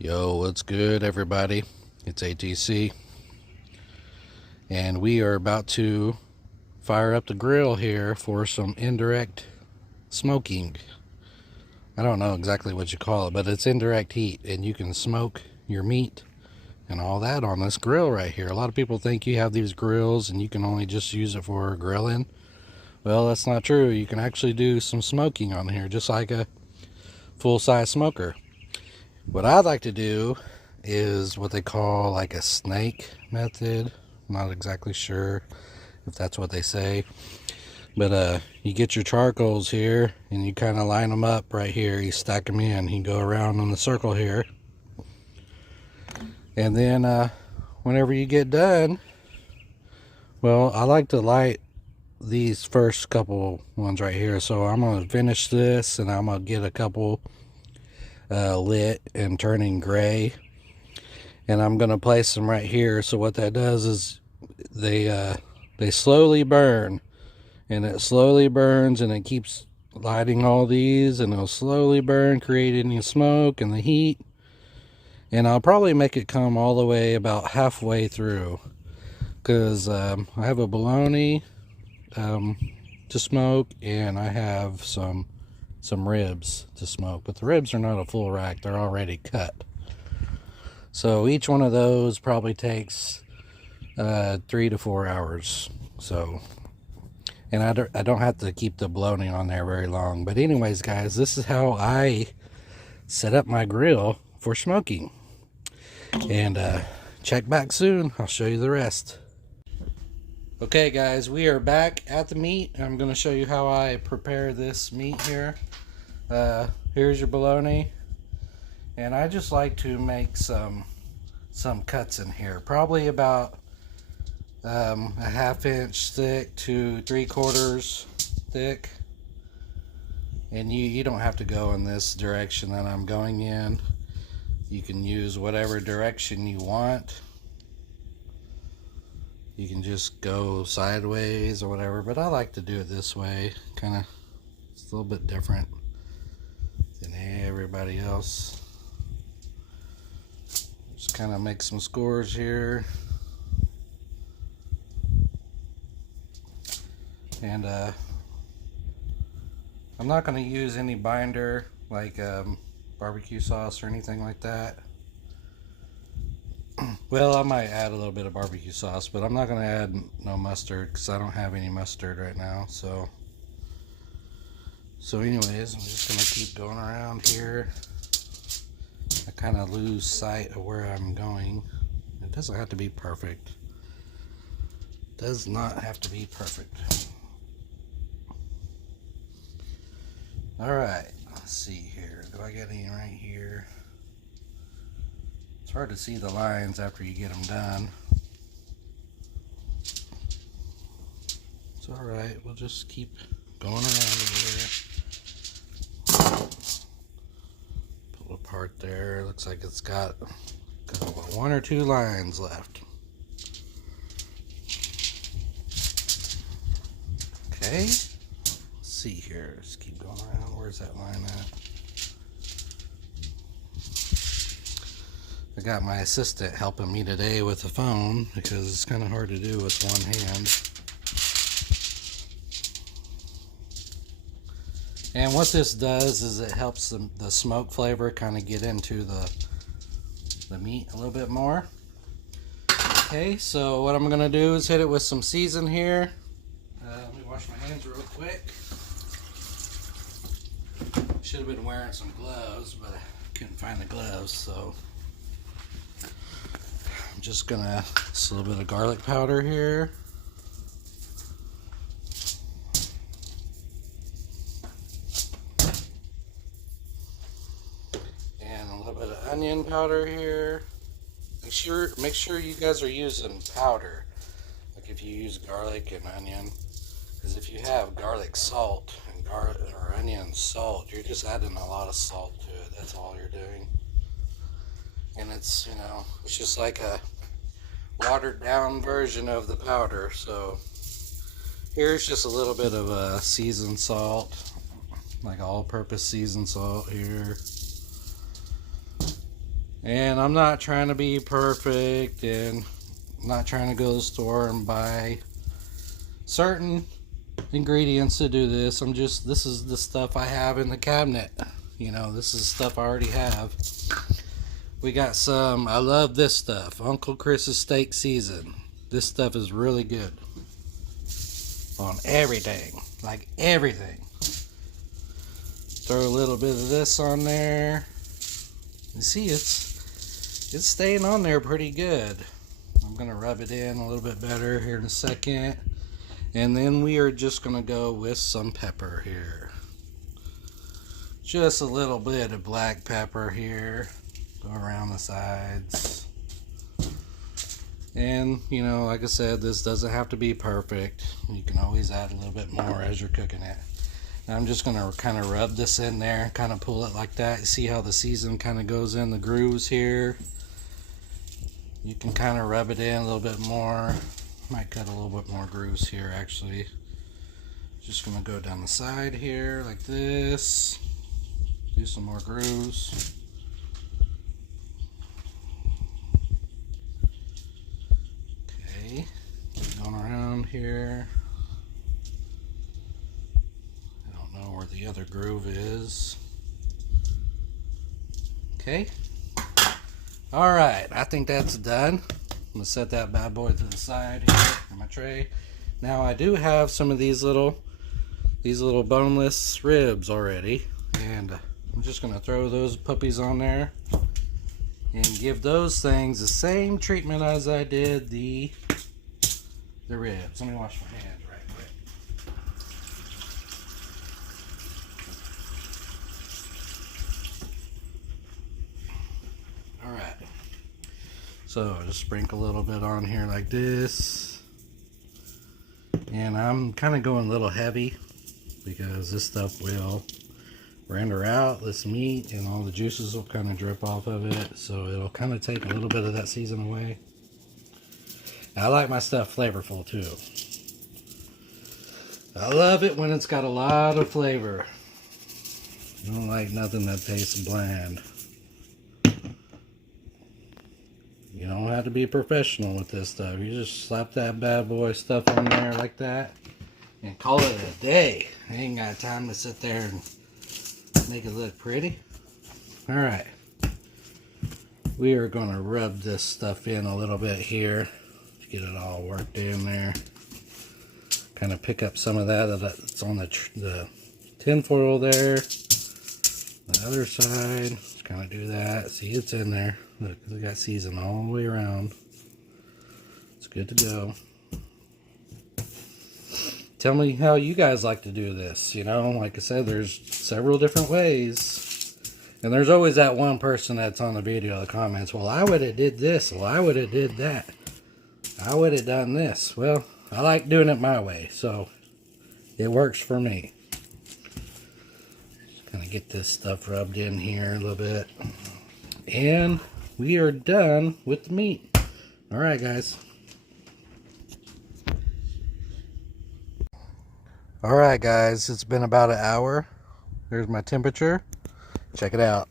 Yo, what's good, everybody? It's ATC, and we are about to fire up the grill here for some indirect smoking. I don't know exactly what you call it, but it's indirect heat, and you can smoke your meat and all that on this grill right here. A lot of people think you have these grills and you can only just use it for grilling. Well, that's not true. You can actually do some smoking on here, just like a full-size smoker. What I'd like to do is what they call like a snake method. I'm not exactly sure if that's what they say, but you get your charcoals here and you kind of line them up right here. You stack them in, you go around in the circle here, and then whenever you get done, well, I like to light these first couple ones right here. So I'm gonna finish this and I'm gonna get a couple lit and turning gray, and I'm gonna place them right here. So what that does is they slowly burn, and it slowly burns, and it keeps lighting all these, and it'll slowly burn, creating the smoke and the heat. And I'll probably make it come all the way about halfway through, because I have a bologna to smoke, and I have some ribs to smoke, but the ribs are not a full rack, they're already cut. So each one of those probably takes 3 to 4 hours. So, and I don't have to keep the bologna on there very long. But anyways, guys, this is how I set up my grill for smoking. And check back soon. I'll show you the rest. Okay, guys, we are back at the meat. I'm going to show you how I prepare this meat here. Here's your bologna, and I just like to make some cuts in here, probably about a 1/2 inch thick to 3/4 thick. And you don't have to go in this direction that I'm going in. You can use whatever direction you want. You can just go sideways or whatever, but I like to do it this way. Kind of, it's a little bit different than everybody else. Just kind of make some scores here. And I'm not going to use any binder like barbecue sauce or anything like that. Well, I might add a little bit of barbecue sauce, but I'm not going to add no mustard because I don't have any mustard right now. So anyways, I'm just going to keep going around here. I kind of lose sight of where I'm going. It doesn't have to be perfect. It does not have to be perfect. Alright, let's see here. Do I get any right here? It's hard to see the lines after you get them done. It's alright, we'll just keep going around here. Pull apart there. Looks like it's got 1 or 2 lines left. Okay, let's see here. Let's keep going around. Where's that line at? I got my assistant helping me today with the phone because it's kind of hard to do with one hand. And what this does is it helps the smoke flavor kind of get into the meat a little bit more. Okay, so what I'm going to do is hit it with some season here. Let me wash my hands real quick. Should have been wearing some gloves, but I couldn't find the gloves, so I'm just gonna, just a little bit of garlic powder here. And a little bit of onion powder here. Make sure you guys are using powder. Like if you use garlic and onion, because if you have garlic salt and or onion salt, you're just adding a lot of salt to it. That's all you're doing. And it's, you know, it's just like a watered down version of the powder. So here's just a little bit of seasoned salt, like all-purpose seasoned salt here. And I'm not trying to be perfect, and I'm not trying to go to the store and buy certain ingredients to do this. This is the stuff I have in the cabinet. You know, this is stuff I already have. We got some, I love this stuff, Uncle Chris's steak season. This stuff is really good on everything, like everything. Throw a little bit of this on there. You see, it's staying on there pretty good. I'm gonna rub it in a little bit better here in a second. And then we are just gonna go with some pepper here. Just a little bit of black pepper here. Go around the sides. And, you know, like I said, this doesn't have to be perfect. You can always add a little bit more as you're cooking it. And I'm just gonna kind of rub this in there, kind of pull it like that. See how the season kind of goes in the grooves here. You can kind of rub it in a little bit more. Might cut a little bit more grooves here actually. Just gonna go down the side here like this. Do some more grooves. Okay, keep going around here. I don't know where the other groove is. Okay. Alright, I think that's done. I'm gonna set that bad boy to the side here in my tray. Now I do have some of these little boneless ribs already, and I'm just gonna throw those puppies on there and give those things the same treatment as I did the ribs. Let me wash my hands right quick. Alright. So just sprinkle a little bit on here like this. And I'm kind of going a little heavy because this stuff will render out this meat and all the juices will kind of drip off of it. So it'll kind of take a little bit of that season away. I like my stuff flavorful too. I love it when it's got a lot of flavor. I don't like nothing that tastes bland. You don't have to be professional with this stuff. You just slap that bad boy stuff on there like that and call it a day. I ain't got time to sit there and make it look pretty. Alright. We are going to rub this stuff in a little bit here to get it all worked in there. Kind of pick up some of that's on the tin foil there. The other side, just kind of do that. See, it's in there. Look, we got season all the way around. It's good to go. Tell me how you guys like to do this. You know, like I said, there's several different ways. And there's always that one person that's on the video that comments, well, I would have did this. Well, I would have did that. I would have done this. Well, I like doing it my way, so it works for me. Just kind of get this stuff rubbed in here a little bit. And we are done with the meat. Alright, guys. Alright, guys. It's been about an hour. There's my temperature. Check it out.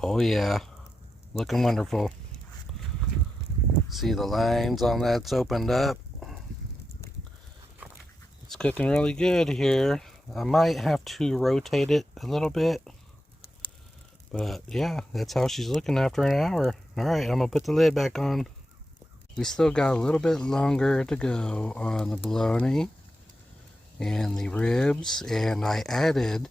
Oh, yeah. Looking wonderful. See the lines on that's opened up. It's cooking really good here. I might have to rotate it a little bit. But yeah, that's how she's looking after an hour. Alright, I'm going to put the lid back on. We still got a little bit longer to go on the bologna and the ribs. And I added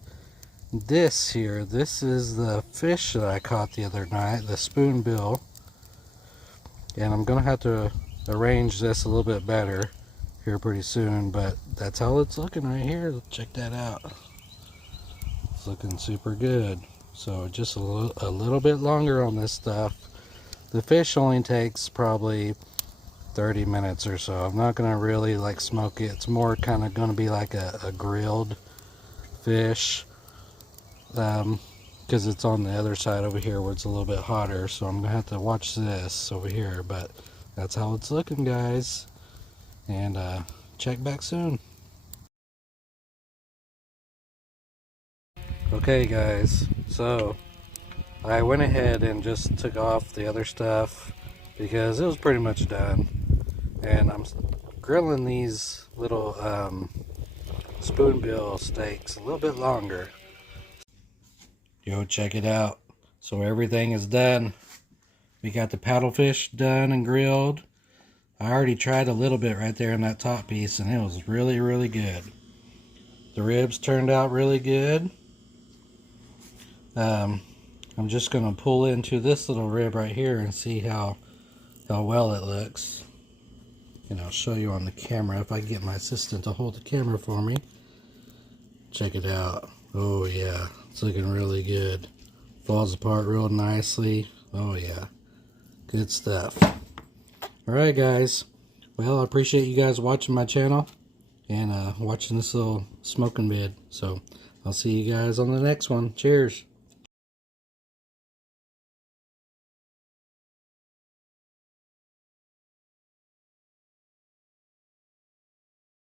this here. This is the fish that I caught the other night, the Spoonbill. And I'm going to have to arrange this a little bit better here pretty soon. But that's how it's looking right here. Check that out. It's looking super good. So just a little bit longer on this stuff. The fish only takes probably 30 minutes or so. I'm not going to really like smoke it. It's more kind of going to be like a grilled fish. Because it's on the other side over here where it's a little bit hotter. So I'm going to have to watch this over here. But that's how it's looking, guys. And check back soon. Okay, guys. So I went ahead and just took off the other stuff because it was pretty much done. And I'm grilling these little spoonbill steaks a little bit longer. Yo, check it out. So everything is done. We got the paddlefish done and grilled. I already tried a little bit right there in that top piece, and it was really, really good. The ribs turned out really good. I'm just going to pull into this little rib right here and see how well it looks. And I'll show you on the camera if I can get my assistant to hold the camera for me. Check it out. Oh yeah, it's looking really good. Falls apart real nicely. Oh yeah, good stuff. Alright guys, well I appreciate you guys watching my channel and watching this little smoking vid. So I'll see you guys on the next one. Cheers.